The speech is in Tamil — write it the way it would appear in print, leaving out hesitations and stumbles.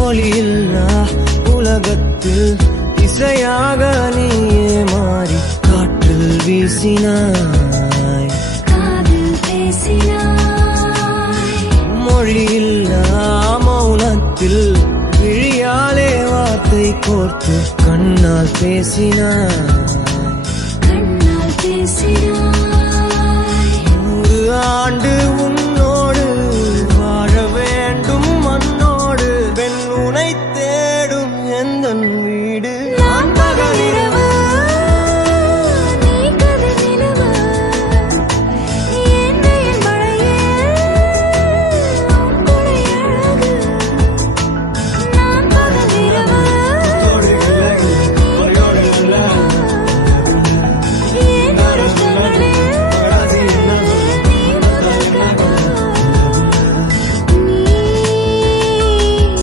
ஒளியில்லா உலகத்தில் இசையாக நீயே மாறி காற்றில் வீசினாய், காதில் பேசினாய். மொழியில்லா மௌனத்தில் விழியாலே வார்த்தை கோர்த்து கண்ணால் பேசினாய், கண்ணால் பேசினாய். 100 ஆண்டு உன்